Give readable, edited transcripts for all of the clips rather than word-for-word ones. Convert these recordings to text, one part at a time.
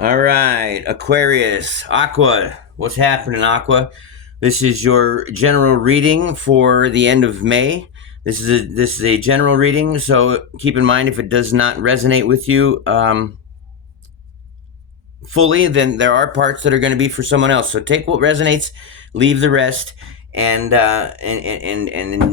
All right, Aquarius, Aqua. What's happening, Aqua? This is your general reading for the end of May. This is a general reading, so keep in mind if it does not resonate with you fully, then there are parts that are going to be for someone else. So take what resonates, leave the rest, and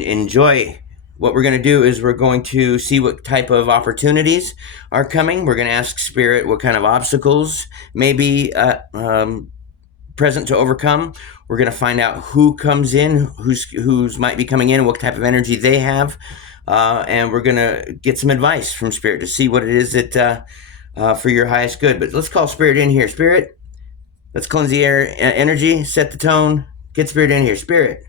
enjoy. What we're going to do is we're going to see what type of opportunities are coming. We're going to ask Spirit what kind of obstacles may be present to overcome. We're going to find out who comes in, who's might be coming in, what type of energy they have, and we're going to get some advice from Spirit to see what it is that for your highest good. But let's call Spirit in here. Spirit, let's cleanse the air, energy, set the tone. Get Spirit in here. Spirit.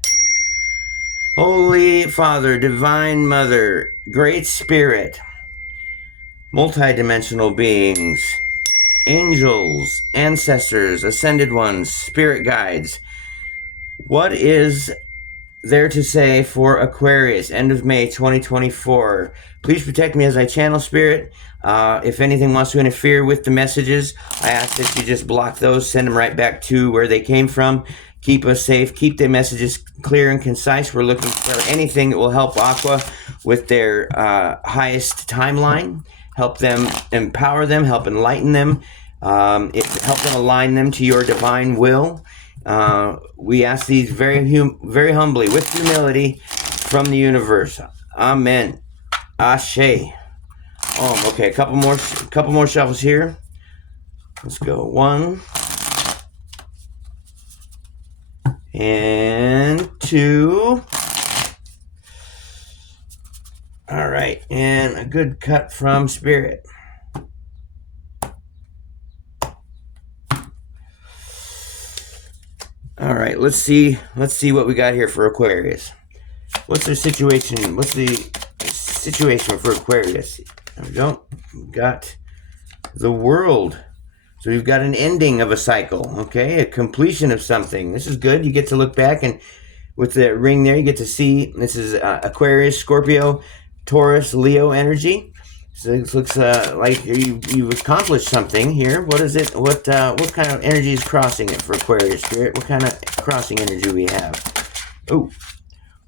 Holy Father, Divine Mother, Great Spirit, multidimensional beings, angels, ancestors, ascended ones, spirit guides. What is there to say for Aquarius, end of May 2024? Please protect me as I channel Spirit. If anything wants to interfere with the messages, I ask that you just block those, send them right back to where they came from. Keep us safe. Keep the messages clear and concise. We're looking for anything that will help Aqua with their highest timeline, help them empower them, help enlighten them, help them align them to your divine will. We ask these very humbly, with humility, from the universe. Amen. Ashe. Okay, a couple more shuffles here. Let's go. 1 and 2. All right, and a good cut from Spirit. All right, let's see what we got here for Aquarius. What's the situation? What's the situation for Aquarius? There we go. We've got the World. So we've got an ending of a cycle, okay? A completion of something. This is good. You get to look back, and with the ring there, you get to see this is Aquarius, Scorpio, Taurus, Leo energy. So it looks like you've accomplished something here. What is it? What kind of energy is crossing it for Aquarius, Spirit? What kind of crossing energy we have? Oh,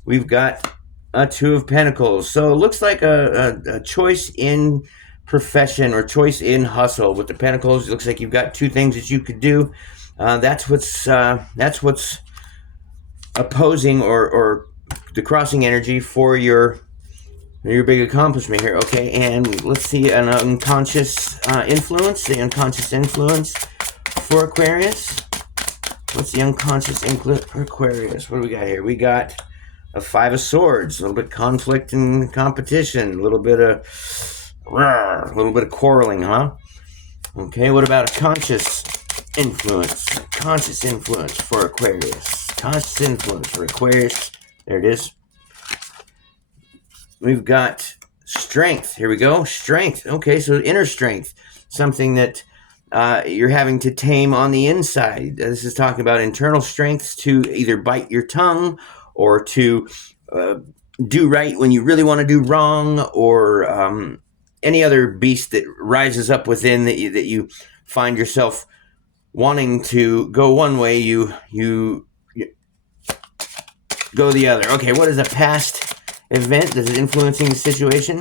we've got a Two of Pentacles. So it looks like a choice in profession or choice in hustle. With the Pentacles, it looks like you've got two things that you could do. That's what's opposing or the crossing energy for your big accomplishment here. Okay, and let's see an unconscious influence. The unconscious influence for Aquarius. What's the unconscious influence for Aquarius? What do we got here? We got a Five of Swords. A little bit of conflict and competition. A little bit of quarreling, huh? Okay, what about a conscious influence? Conscious influence for Aquarius. Conscious influence for Aquarius. There it is. We've got strength. Here we go. Strength. Okay, so inner strength. Something that you're having to tame on the inside. This is talking about internal strengths to either bite your tongue or to do right when you really want to do wrong, or any other beast that rises up within that you find yourself wanting to go one way, you go the other. Okay, what is a past event that is influencing the situation?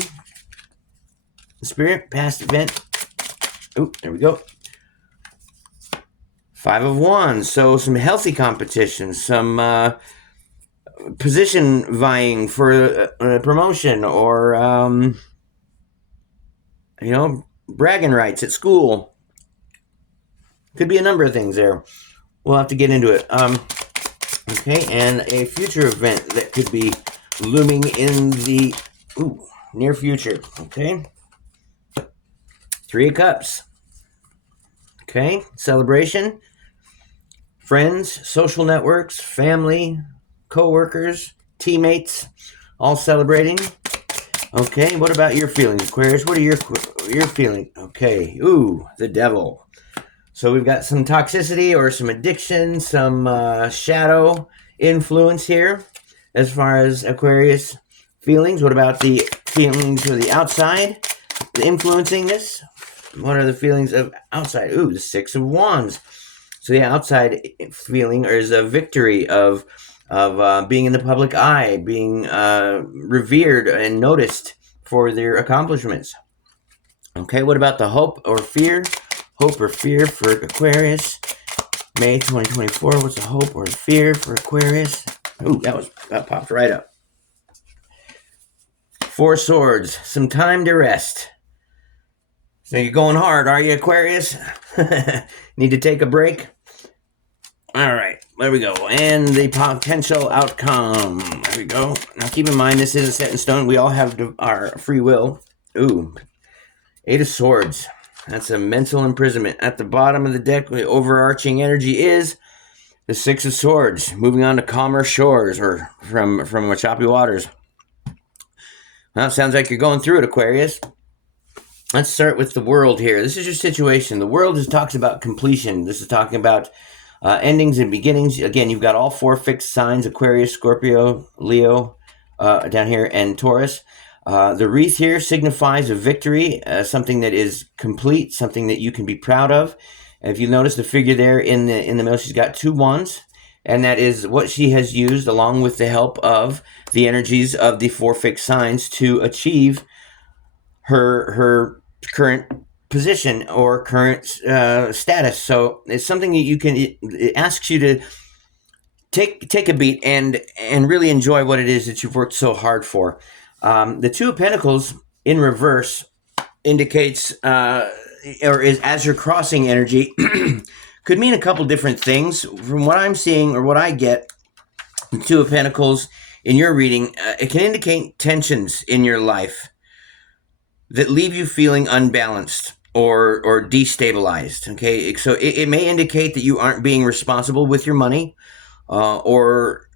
Spirit, past event. Oh, there we go. Five of Wands. So some healthy competition, some position vying for a promotion, or bragging rights at school. Could be a number of things there. We'll have to get into it. Okay, and a future event that could be looming in the near future. Okay. Three of Cups. Okay, celebration. Friends, social networks, family, co-workers, teammates, all celebrating. Okay, what about your feelings, Aquarius? What are your feelings? Okay, the Devil. So we've got some toxicity or some addiction, some shadow influence here as far as Aquarius feelings. What about the feelings of the outside influencing this? What are the feelings of outside? Ooh, the Six of Wands. So the outside feeling is a victory of being in the public eye, being revered and noticed for their accomplishments. Okay, what about the hope or fear? Hope or fear for Aquarius, May 2024. What's the hope or fear for Aquarius? Ooh, that popped right up. Four Swords, some time to rest. So you're going hard, are you, Aquarius? Need to take a break? All right, there we go. And the potential outcome. There we go. Now keep in mind, this isn't set in stone. We all have our free will. Ooh, Eight of Swords. That's a mental imprisonment. At the bottom of the deck, the overarching energy is the Six of Swords. Moving on to calmer shores or from choppy waters. Well, it sounds like you're going through it, Aquarius. Let's start with the world here. This is your situation. The world talks about completion. This is talking about endings and beginnings. Again, you've got all four fixed signs: Aquarius, Scorpio, Leo, down here, and Taurus. The wreath here signifies a victory, something that is complete, something that you can be proud of. If you notice the figure there in the middle, she's got two wands, and that is what she has used, along with the help of the energies of the four fixed signs, to achieve her current position or current status. So it's something that you can. It asks you to take a beat and really enjoy what it is that you've worked so hard for. The Two of Pentacles in reverse indicates, or is as you're crossing energy, could mean a couple different things. From what I'm seeing or what I get, the Two of Pentacles in your reading, it can indicate tensions in your life that leave you feeling unbalanced or destabilized. Okay, so it may indicate that you aren't being responsible with your money, or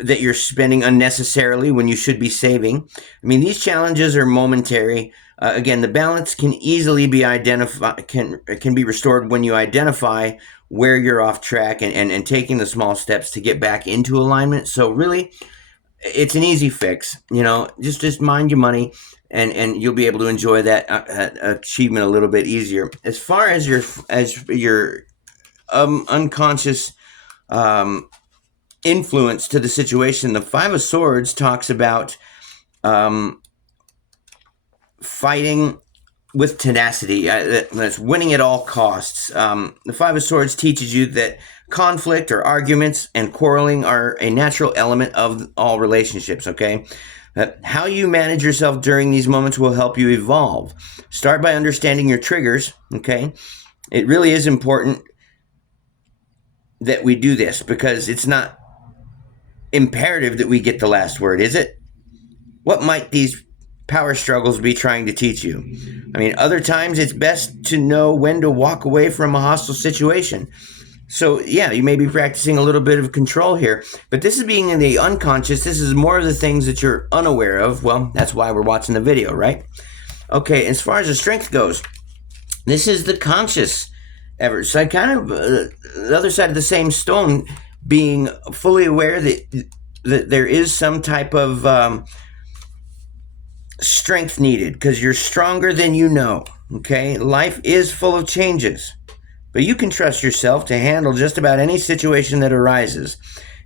that you're spending unnecessarily when you should be saving. I mean, these challenges are momentary. Again, the balance can easily be identified, can be restored when you identify where you're off track and taking the small steps to get back into alignment. So really, it's an easy fix. Just mind your money, and you'll be able to enjoy that achievement a little bit easier. As far as your unconscious influence to the situation, the Five of Swords talks about fighting with tenacity. That's winning at all costs. The Five of Swords teaches you that conflict or arguments and quarreling are a natural element of all relationships, okay? How you manage yourself during these moments will help you evolve. Start by understanding your triggers, okay? It really is important that we do this, because it's not imperative that we get the last word, is it? What might these power struggles be trying to teach you? I mean, other times it's best to know when to walk away from a hostile situation. So yeah, you may be practicing a little bit of control here, but this is being in the unconscious. This is more of the things that you're unaware of. Well, that's why we're watching the video, right? Okay, as far as the strength goes, this is the conscious effort. So I kind of, the other side of the same stone, being fully aware that there is some type of strength needed, because you're stronger than you know, okay? Life is full of changes, but you can trust yourself to handle just about any situation that arises.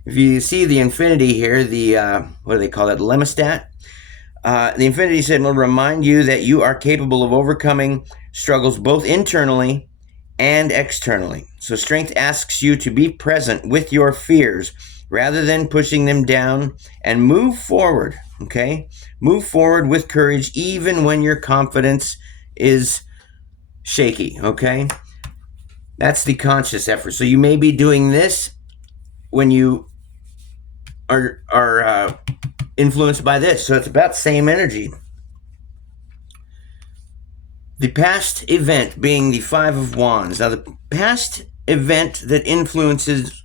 If you see the infinity here, the, what do they call it, lemmastat? The infinity symbol will remind you that you are capable of overcoming struggles both internally and externally. So strength asks you to be present with your fears rather than pushing them down, and move forward, okay? Move forward with courage even when your confidence is shaky, okay? That's the conscious effort. So you may be doing this when you are influenced by this. So it's about the same energy. The past event being the Five of Wands. Now, the past event that influences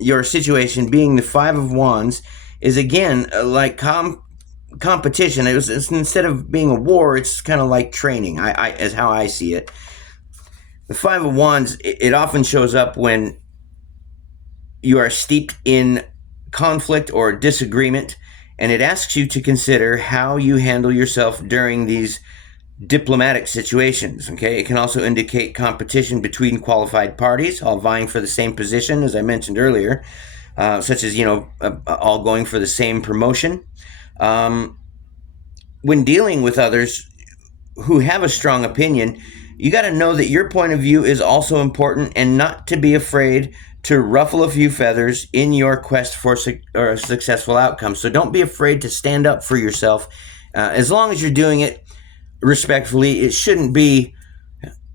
your situation being the Five of Wands is, again, like competition. It's instead of being a war, it's kind of like training, as how I see it. The Five of Wands, it often shows up when you are steeped in conflict or disagreement, and it asks you to consider how you handle yourself during these diplomatic situations. Okay, it can also indicate competition between qualified parties, all vying for the same position, as I mentioned earlier, such as all going for the same promotion. Um, when dealing with others who have a strong opinion, you got to know that your point of view is also important, and not to be afraid to ruffle a few feathers in your quest for a successful outcome. So don't be afraid to stand up for yourself. As long as you're doing it respectfully, it shouldn't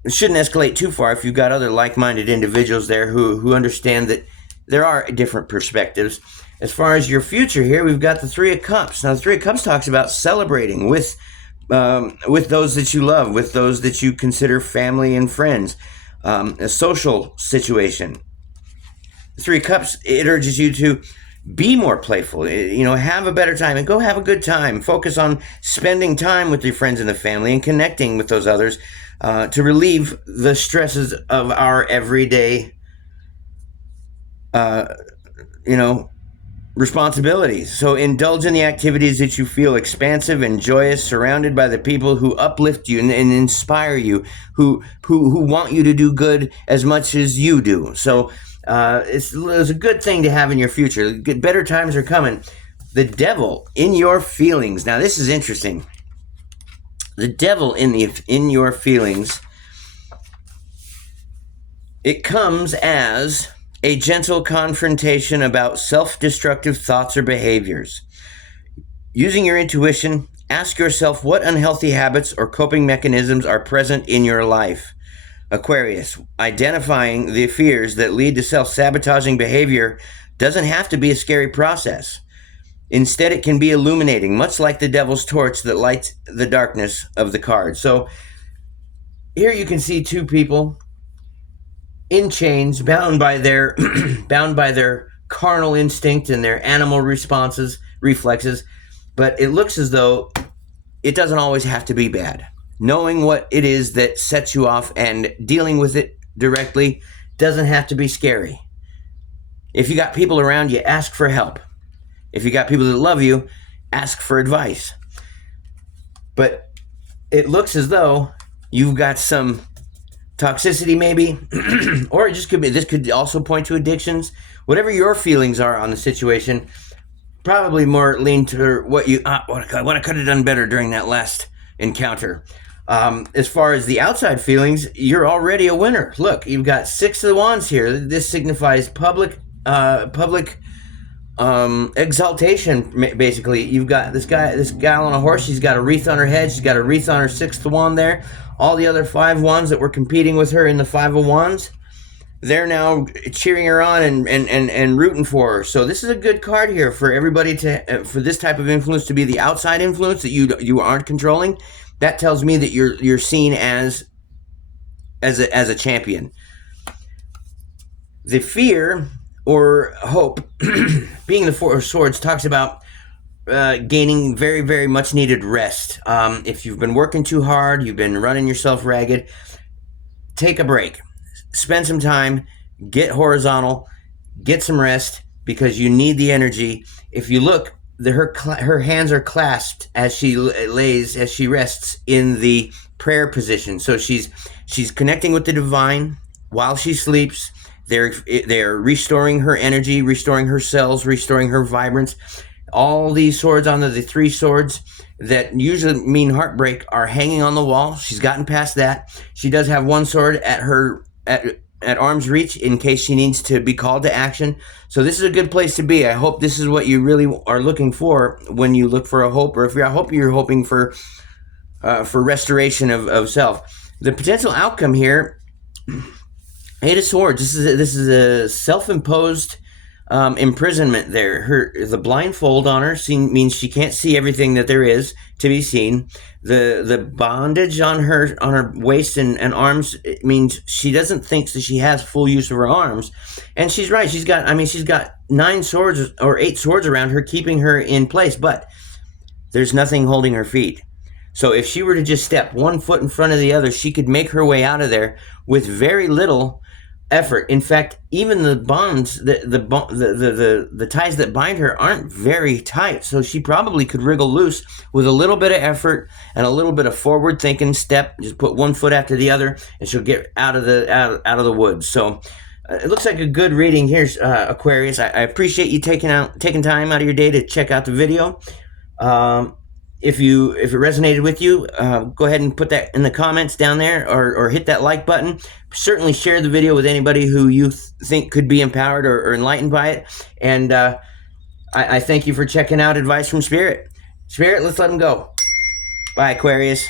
escalate too far if you've got other like-minded individuals there who understand that there are different perspectives. As far as your future here, we've got the Three of Cups. Now, the Three of Cups talks about celebrating with those that you love, with those that you consider family and friends, a social situation. The Three of Cups, it urges you to be more playful, have a better time and go have a good time. Focus on spending time with your friends and the family and connecting with those others to relieve the stresses of our everyday, responsibilities. So indulge in the activities that you feel expansive and joyous, surrounded by the people who uplift you and inspire you, who want you to do good as much as you do. So it's a good thing to have in your future. Better times are coming. The devil in your feelings. Now this is interesting. The devil in your feelings. It comes as a gentle confrontation about self-destructive thoughts or behaviors. Using your intuition, ask yourself what unhealthy habits or coping mechanisms are present in your life. Aquarius, identifying the fears that lead to self-sabotaging behavior doesn't have to be a scary process. Instead, it can be illuminating, much like the devil's torch that lights the darkness of the card. So here you can see two people in chains, bound by their carnal instinct and their animal reflexes, but it looks as though it doesn't always have to be bad. Knowing what it is that sets you off and dealing with it directly doesn't have to be scary. If you got people around you, ask for help. If you got people that love you, ask for advice. But it looks as though you've got some toxicity maybe, or it just could be, this could also point to addictions. Whatever your feelings are on the situation, probably more lean to what I could have done better during that last encounter. As far as the outside feelings, you're already a winner. Look, you've got Six of Wands here. This signifies public exaltation. Basically, you've got this gal on a horse. She's got a wreath on her head. She's got a wreath on her sixth wand there. All the other 5 wands that were competing with her in the 5 of Wands, they're now cheering her on and rooting for her. So this is a good card here for everybody for this type of influence to be the outside influence that you aren't controlling. That tells me that you're seen as a champion. The fear or hope, being the 4 of Swords, talks about gaining very, very much needed rest. If you've been working too hard, you've been running yourself ragged, take a break. Spend some time, get horizontal, get some rest, because you need the energy. If you look, her hands are clasped as she rests in the prayer position. So she's connecting with the divine while she sleeps. They're restoring her energy, restoring her cells, restoring her vibrance. All these swords on the 3 swords that usually mean heartbreak are hanging on the wall. She's gotten past that. She does have 1 sword at arm's reach in case she needs to be called to action. So this is a good place to be. I hope this is what you really are looking for when you look for a hope, or if you're hoping for restoration of self. The potential outcome here, 8 of Swords. This is a self-imposed imprisonment there. The blindfold on her means she can't see everything that there is to be seen. The bondage on her waist and arms, it means she doesn't think that she has full use of her arms. And she's right. She's got 9 swords or 8 swords around her, keeping her in place, but there's nothing holding her feet. So if she were to just step 1 foot in front of the other, she could make her way out of there with very little effort. In fact, even the bonds, the ties that bind her aren't very tight. So she probably could wriggle loose with a little bit of effort and a little bit of forward thinking step. Just put one foot after the other, and she'll get out of the woods. So it looks like a good reading here, Aquarius. I appreciate you taking time out of your day to check out the video. Um, if it resonated with you, go ahead and put that in the comments down there, or hit that like button. Certainly share the video with anybody who you think could be empowered or enlightened by it. And I thank you for checking out Advice from Spirit. Spirit, let's let them go. Bye, Aquarius.